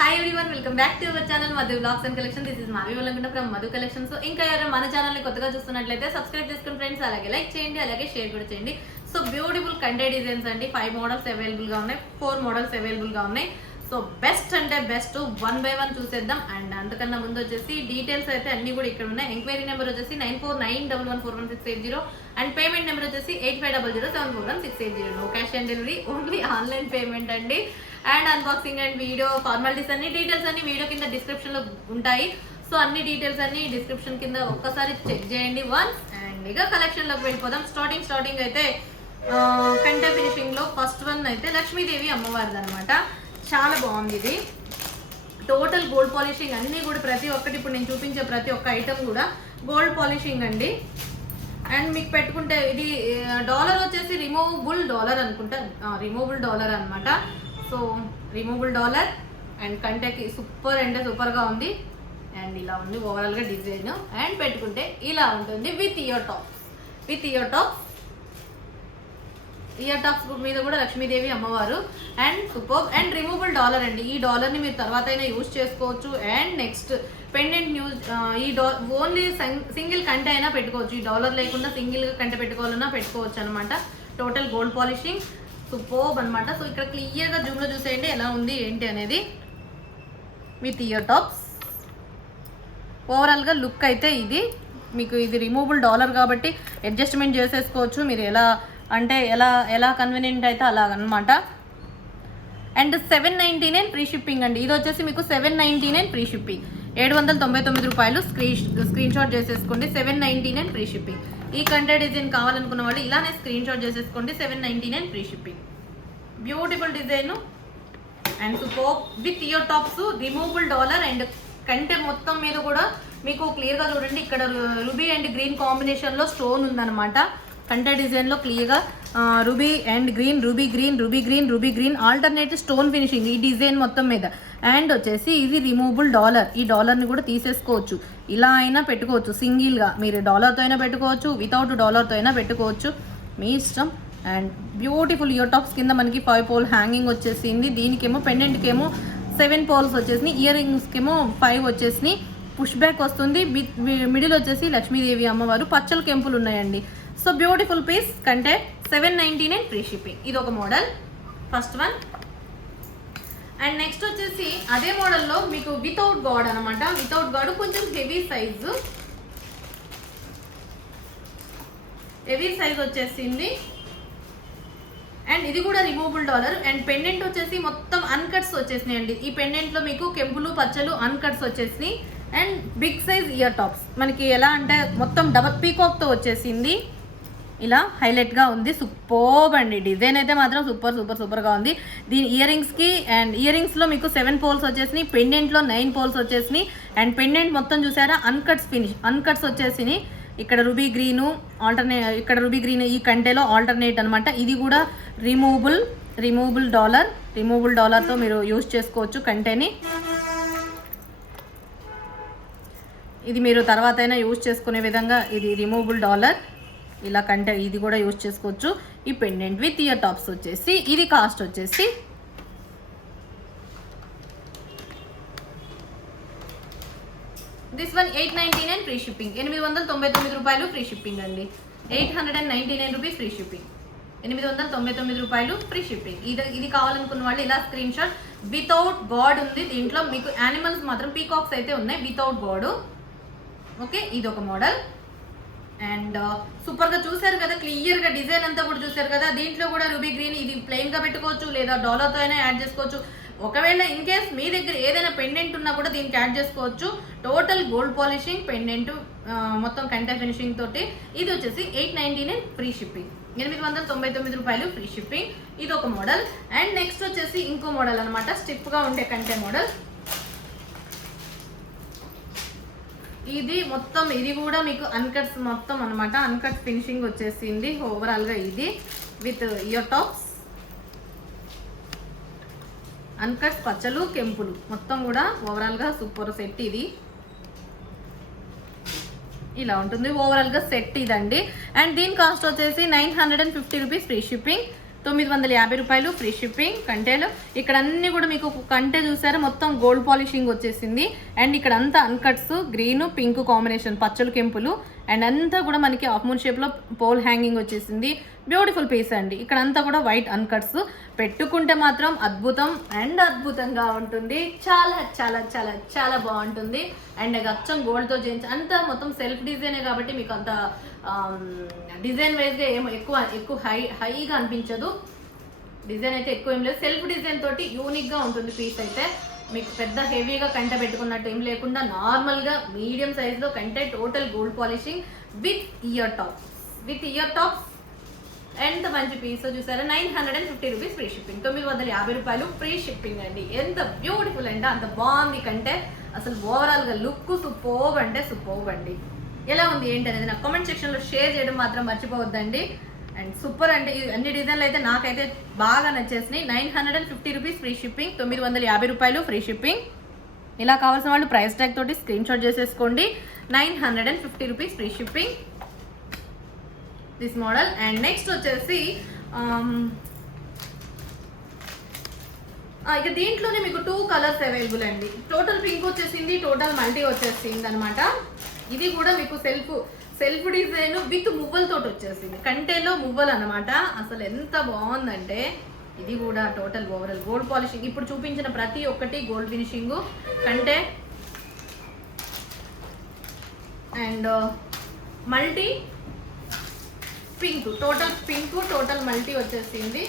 Hi everyone, welcome back to our channel Madhu Vlogs and Collection. This is Mavi Valankunta from Madhu Collection. So ఇంకా ఎవరైనా మన channel ని కొత్తగా చూస్తున్నట్లయితే subscribe చేసుకోండి ఫ్రెండ్స్, అలాగే లైక్ చేయండి, అలాగే షేర్ కూడా చేయండి. సో బ్యూటిఫుల్ కంటే డిజైన్స్ అండి. 5 మోడల్స్ అవైలబుల్ గా ఉన్నాయి, 4 మోడల్స్ అవైలబుల్ గా ఉన్నాయి. సో బెస్ట్ అంటే బెస్ట్ 1 by 1 చూసేద్దాం. అండ్ అంతకన్నా ముందు వచ్చేసి డీటెయిల్స్ అయితే అన్ని కూడా ఇక్కడ ఉన్నాయి. ఎంక్వైరీ నెంబర్ వచ్చేసి 9491141680 అండ్ పేమెంట్ నెంబర్ వచ్చేసి 8500741680. No cash on delivery, only online payment అండి. And unboxing and video formalities అన్ని డీటెయిల్స్ అన్ని వీడియో కింద డిస్క్రిప్షన్ లో ఉంటాయి. సో అన్ని డీటెయిల్స్ అన్ని డిస్క్రిప్షన్ కింద ఒక్కసారి చెక్ చేయండి వన్స్. అండ్ ఇక కలెక్షన్ లోకి వెళ్ళిపోదాం. స్టార్టింగ్ అయితే కంటే ఫినిషింగ్ లో ఫస్ట్ వన్ అయితే లక్ష్మీదేవి అమ్మవారిది అనమాట. చాలా బాగుంది ఇది. టోటల్ గోల్డ్ పాలిషింగ్ అన్ని కూడా ప్రతి ఒక్కటి ఇప్పుడు నేను చూపించే ప్రతి ఒక్క ఐటమ్ కూడా గోల్డ్ పాలిషింగ్ అండి. అండ్ మీకు పెట్టుకుంటే ఇది డాలర్ వచ్చేసి రిమూవబుల్ డాలర్ అనుకుంటా, రిమూవబుల్ డాలర్ అనమాట. సో రిమూవబుల్ డాలర్ అండ్ కంటెకి సూపర్ అంటే సూపర్గా ఉంది. అండ్ ఇలా ఉంది ఓవరాల్గా డిజైన్. అండ్ పెట్టుకుంటే ఇలా ఉంటుంది విత్ ఇయర్ టాప్స్ మీద కూడా లక్ష్మీదేవి అమ్మవారు. And super and removable dollar అండి. ఈ డాలర్ని మీరు తర్వాత అయినా యూజ్ చేసుకోవచ్చు. అండ్ నెక్స్ట్ పెండెంట్ ఈ ఓన్లీ సింగిల్ కంటే అయినా పెట్టుకోవచ్చు. ఈ డాలర్ లేకుండా సింగిల్గా కంటే పెట్టుకోవాలన్నా పెట్టుకోవచ్చు అనమాట. టోటల్ గోల్డ్ పాలిషింగ్ సూపర్ అనమాట. సో ఇక్కడ క్లియర్గా జూమ్లో చూసేయండి ఎలా ఉంది ఏంటి అనేది విత్ ఇయర్ టాప్స్. ఓవరాల్గా లుక్ అయితే ఇది మీకు ఇది రిమూవబుల్ డాలర్ కాబట్టి అడ్జస్ట్మెంట్ చేసేసుకోవచ్చు మీరు ఎలా అంటే ఎలా కన్వీనియంట్ అయితే అలాగనమాట. అండ్ 799 ఫ్రీ షిప్పింగ్ అండి. ఇది వచ్చేసి మీకు 799 ఫ్రీ షిప్పింగ్, 799 రూపాయలు. స్క్రీన్ షాట్ చేసేసుకోండి. 799 ఫ్రీ షిప్పింగ్. ఈ కంటే డిజైన్ కావాలనుకున్న వాళ్ళు ఇలానే స్క్రీన్ షాట్ చేసేసుకోండి. 799 free shipping. Beautiful design and super with ear tops, removable dollar. And కంటే మొత్తం మీద కూడా మీకు క్లియర్గా చూడండి, ఇక్కడ రూబీ అండ్ గ్రీన్ కాంబినేషన్లో స్టోన్ ఉందన్నమాట. కంటే డిజైన్లో క్లియర్గా ruby and green, ruby green alternative stone finishing ఈ డిజైన్ మొత్తం మీద. అండ్ వచ్చేసి ఇది రిమూవబుల్ డాలర్. ఈ డాలర్ని కూడా తీసేసుకోవచ్చు, ఇలా అయినా పెట్టుకోవచ్చు. సింగిల్గా మీరు డాలర్తో అయినా పెట్టుకోవచ్చు, వితౌట్ డాలర్తో అయినా పెట్టుకోవచ్చు, మీ ఇష్టం. అండ్ బ్యూటిఫుల్ ఇయర్ టాప్స్ కింద మనకి 5 పోల్ హ్యాంగింగ్ వచ్చేసింది. దీనికేమో పెండెంట్కేమో 7 పోల్స్ వచ్చేసినాయి, ఇయర్ రింగ్స్కేమో 5 వచ్చేసినాయి. పుష్ బ్యాక్ వస్తుంది. మిడిల్ వచ్చేసి లక్ష్మీదేవి అమ్మవారు, పచ్చల కెంపులు ఉన్నాయండి. సో బ్యూటిఫుల్ పీస్ కంటే 799 ఫ్రీ షిప్పింగ్. ఇది ఒక model first one. And next వచ్చేసి అదే మోడల్లో మీకు వితౌట్ గాడ్ అనమాట. వితౌట్ గాడ్ కొంచెం హెవీ సైజు వచ్చేసింది. అండ్ ఇది కూడా రిమూవబుల్ డాలర్. అండ్ పెండెంట్ వచ్చేసి మొత్తం అన్కట్స్ వచ్చేసినాయి అండి. ఈ పెండెంట్లో మీకు కెంపులు పచ్చలు అన్కట్స్ వచ్చేసినాయి. And big size ear tops మనకి ఎలా అంటే మొత్తం డబల్ పీకాక్తో వచ్చేసింది. ఇలా హైలైట్గా ఉంది. సూపర్ అండి. డిజైన్ అయితే మాత్రం సూపర్గా ఉంది. దీని ఇయర్ రింగ్స్కి అండ్ ఇయర్ రింగ్స్లో మీకు 7 పోల్స్ వచ్చేసినాయి, పెండెంట్లో 9 పోల్స్ వచ్చేసినాయి. అండ్ పెండెంట్ మొత్తం చూసారా అన్కట్స్ వచ్చేసినాయి. ఇక్కడ రూబీ గ్రీను ఇక్కడ రూబీ గ్రీన్ ఈ కంటేలో ఆల్టర్నేట్ అనమాట. ఇది కూడా రిమూవబుల్ డాలర్తో మీరు యూజ్ చేసుకోవచ్చు కంటేని. ఇది మీరు తర్వాత అయినా యూజ్ చేసుకునే విధంగా ఇది రిమూవబుల్ డాలర్ ఇలా కంటే ఇది కూడా యూజ్ చేసుకోవచ్చు. ఈ పెండెంట్ విత్ ఇయర్ టాప్స్ వచ్చేసి ఇది కాస్ట్ వచ్చేసి దిస్ వన్ 899 ఫ్రీ షిప్పింగ్. 899 రూపాయలు ఫ్రీ షిప్పింగ్ అండి. 899 రూపీస్ ఫ్రీ షిప్పింగ్. 899 రూపాయలు ఫ్రీ షిప్పింగ్. ఇది కావాలనుకున్న వాళ్ళు ఇలా స్క్రీన్ షాట్. వితౌట్ గాడ్ ఉంది దీంట్లో. మీకు యానిమల్స్ మాత్రం పీకాక్స్ అయితే ఉన్నాయి వితౌట్ గాడ్. ఓకే, ఇది ఒక మోడల్. అండ్ సూపర్గా చూసారు కదా, క్లియర్గా డిజైన్ అంతా కూడా చూసారు కదా. దీంట్లో కూడా రూబీ గ్రీన్ ఇది ప్లెయిన్గా పెట్టుకోవచ్చు లేదా డాలర్తో అయినా యాడ్ చేసుకోవచ్చు. ఒకవేళ ఇన్ కేస్ మీ దగ్గర ఏదైనా పెండెంట్ ఉన్నా కూడా దీనికి యాడ్ చేసుకోవచ్చు. టోటల్ గోల్డ్ పాలిషింగ్ పెండెంట్ మొత్తం కంటే ఫినిషింగ్ తోటి. ఇది వచ్చేసి 899 ఫ్రీ షిప్పింగ్. 899 రూపాయలు ఫ్రీ షిప్పింగ్. ఇది ఒక మోడల్. అండ్ నెక్స్ట్ వచ్చేసి ఇంకో మోడల్ అనమాట, స్టిఫ్గా ఉండే కంటే మోడల్. ఇది మొత్తం ఇది కూడా మీకు అన్కట్స్ మొత్తం అనమాట. అన్కట్ ఫినిషింగ్ వచ్చేసింది ఓవరాల్గా. ఇది విత్ ఇయర్ టాప్స్, అన్కట్స్ పచ్చలు కెంపులు మొత్తం కూడా ఓవరాల్గా సూపర్ సెట్. ఇది ఇలా ఉంటుంది ఓవరాల్గా సెట్ ఇదండి. అండ్ దీని కాస్ట్ వచ్చేసి 950 రూపీస్ ఫ్రీ షిప్పింగ్. 950 రూపాయలు ఫ్రీ షిప్పింగ్. కంటేలో ఇక్కడ అన్ని కూడా మీకు కంటే చూసారా మొత్తం గోల్డ్ పాలిషింగ్ వచ్చేసింది. అండ్ ఇక్కడ అంతా అన్కట్స్ గ్రీన్ పింక్ కాంబినేషన్ పచ్చలు కెంపులు అండ్ అంతా కూడా మనకి హాఫ్ మూన్ షేప్లో పోల్ హ్యాంగింగ్ వచ్చేసింది. బ్యూటిఫుల్ పీస్ అండి. ఇక్కడ అంతా కూడా వైట్ అన్కట్స్. పెట్టుకుంటే మాత్రం అద్భుతం అండ్ అద్భుతంగా ఉంటుంది. చాలా చాలా చాలా చాలా బాగుంటుంది. అండ్ అచ్చం గోల్డ్తో చేయించి అంతా మొత్తం సెల్ఫ్ డిజైనే కాబట్టి మీకు అంత డిజైన్ వైజ్గా ఏమో ఎక్కువ హైగా అనిపించదు. డిజైన్ అయితే ఎక్కువ ఏం లేదు. సెల్ఫ్ డిజైన్ తోటి యూనిక్గా ఉంటుంది పీస్ అయితే. మీకు పెద్ద హెవీగా కంట పెట్టుకున్నట్టు ఏం లేకుండా నార్మల్గా మీడియం సైజ్లో కంటే total gold polishing with ear tops ఎంత మంచి పీస్ చూసారా. 950 రూపీస్ ఫ్రీ షిప్పింగ్. 950 రూపాయలు ఫ్రీ షిప్పింగ్ అండి. ఎంత బ్యూటిఫుల్ అంటే అంత బాగుంది కంటే. అసలు ఓవరాల్గా లుక్ సూపర్బ్ అంటే సూపర్బ్ అండి. ఎలా ఉంది ఏంటి అనేది నాకు కామెంట్ సెక్షన్లో షేర్ చేయడం మాత్రం మర్చిపోవద్దండి. అండ్ సూపర్ అంటే అన్ని డిజైన్లు అయితే నాకైతే బాగా నచ్చేసినాయి. 950 రూపీస్ ఫ్రీ షిప్పింగ్. 950 రూపాయలు ఫ్రీ షిప్పింగ్. ఇలా కావాల్సిన వాళ్ళు ప్రైస్ ట్యాగ్ తోటి స్క్రీన్ షాట్ చేసేసుకోండి. 950 rupees free shipping this model. And next వచ్చేసి ఇక దీంట్లోనే మీకు 2 కలర్స్ అవైలబుల్ అండి. టోటల్ పింక్ వచ్చేసింది, టోటల్ మల్టీ వచ్చేసింది అనమాట. ఇది కూడా మీకు సెల్ఫ్ డిజైన్ విత్ మువ్వలతో వచ్చేసింది. కంటేలో మువ్వలు అనమాట. అసలు ఎంత బాగుందంటే ఇది కూడా టోటల్ ఓవరాల్ గోల్డ్ పాలిషింగ్. ఇప్పుడు చూపించిన ప్రతి ఒక్కటి గోల్డ్ ఫినిషింగ్ కంటే. And multi pink, total multi వచ్చేసింది.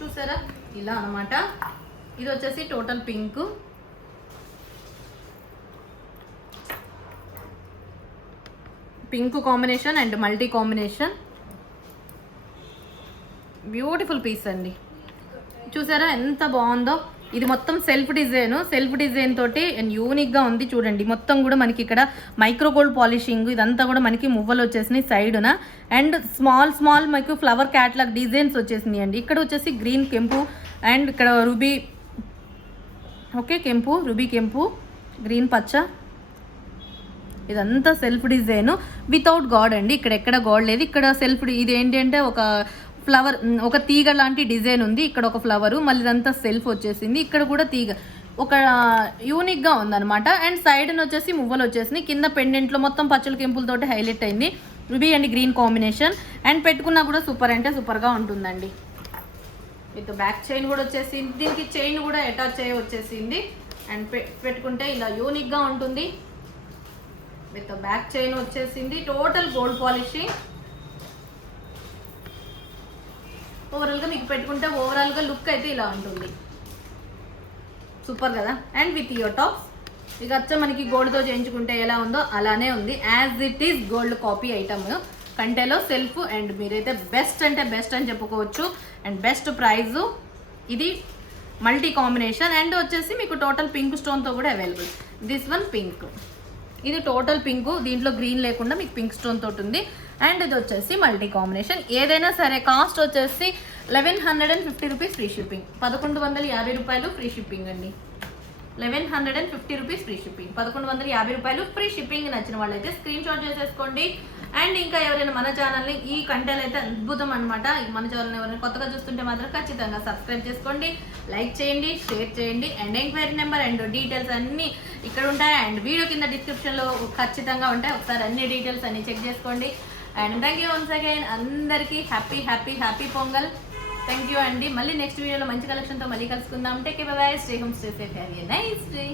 చూసారా ఇలా అనమాట. ఇది వచ్చేసి total pink. Combination and multi combination. Beautiful piece అండి. చూసారా ఎంత బాగుందో. ఇది మొత్తం సెల్ఫ్ డిజైన్ తోటి అండ్ యూనిక్గా ఉంది. చూడండి మొత్తం కూడా మనకి ఇక్కడ మైక్రో గోల్డ్ పాలిషింగ్. ఇదంతా కూడా మనకి మువ్వలు వచ్చేసినాయి సైడ్న. అండ్ స్మాల్ మీకు ఫ్లవర్ క్యాట్లాగ్ డిజైన్స్ వచ్చేసినాయి అండి. ఇక్కడ వచ్చేసి గ్రీన్ కెంపు అండ్ ఇక్కడ రూబీ కెంపు గ్రీన్ పచ్చ. ఇదంతా సెల్ఫ్ డిజైన్ వితౌట్ గాడ్ అండి. ఇక్కడ ఎక్కడ గాడ్ లేదు. ఇక్కడ సెల్ఫ్ ఇది ఏంటంటే ఒక ఫ్లవర్, ఒక తీగ లాంటి డిజైన్ ఉంది. ఇక్కడ ఒక ఫ్లవరు, మళ్ళీ ఇదంతా సెల్ఫ్ వచ్చేసింది. ఇక్కడ కూడా తీగ ఒక యూనిక్గా ఉందన్నమాట. అండ్ సైడ్ని వచ్చేసి మువ్వలు వచ్చేసినాయి. కింద పెండెంట్లో మొత్తం పచ్చల కెంపులతోటి హైలైట్ అయింది. Ruby and green combination. And పెట్టుకున్నా కూడా సూపర్ అంటే సూపర్గా ఉంటుందండి. విత్ బ్యాక్ చైన్ కూడా వచ్చేసింది. దీనికి చైన్ కూడా అటాచ్ అయ్యి వచ్చేసింది. అండ్ పెట్టుకుంటే ఇలా యూనిక్గా ఉంటుంది. విత్ బ్యాక్ చైన్ వచ్చేసింది. Total gold polishing. ఓవరాల్గా మీకు పెట్టుకుంటే ఓవరాల్గా లుక్ అయితే ఇలా ఉంటుంది. సూపర్ కదా. And with ear tops. ఇక వచ్చా మనకి గోల్డ్తో చేయించుకుంటే ఎలా ఉందో అలానే ఉంది. As it is gold copy item. కంటేలో సెల్ఫ్ అండ్ మీరైతే బెస్ట్ అంటే బెస్ట్ అని చెప్పుకోవచ్చు. And best prize. ఇది మల్టీ కాంబినేషన్. అండ్ వచ్చేసి మీకు టోటల్ పింక్ స్టోన్తో కూడా అవైలబుల్. This one pink. ఇది టోటల్ పింక్. దీంట్లో గ్రీన్ లేకుండా మీకు పింక్ స్టోన్ తోటి ఉంది. అండ్ ఇది వచ్చేసి మల్టీ కాంబినేషన్. ఏదైనా సరే కాస్ట్ వచ్చేసి 1150 రూపీస్ ఫ్రీ షిప్పింగ్. 1150 రూపాయలు ఫ్రీ షిప్పింగ్ అండి. 1150 రూపీస్ ఫ్రీ షిప్పింగ్. 1150 రూపాయలు ఫ్రీ షిప్పింగ్. నచ్చిన వాళ్ళైతే స్క్రీన్ షాట్ చేసేసుకోండి. అండ్ ఇంకా ఎవరైనా మన ఛానల్ని ఈ కంటెంట్ అయితే అద్భుతం అనమాట. మన ఛానల్ని ఎవరైనా కొత్తగా చూస్తుంటే మాత్రం ఖచ్చితంగా సబ్స్క్రైబ్ చేసుకోండి, లైక్ చేయండి, షేర్ చేయండి. And enquiry number and details అన్నీ ఇక్కడ ఉంటాయి. అండ్ వీడియో కింద డిస్క్రిప్షన్లో ఖచ్చితంగా ఉంటాయి. ఒకసారి అన్ని డీటెయిల్స్ అన్ని చెక్ చేసుకోండి. And thank you once again. అందరికీ హ్యాపీ పొంగల్. థ్యాంక్ యూ అండి. మళ్ళీ నెక్స్ట్ వీడియోలో మంచి కలెక్షన్తో మళ్ళీ కలుసుకుందాం. Take care, by by, stay home, stay safe, have a nice day.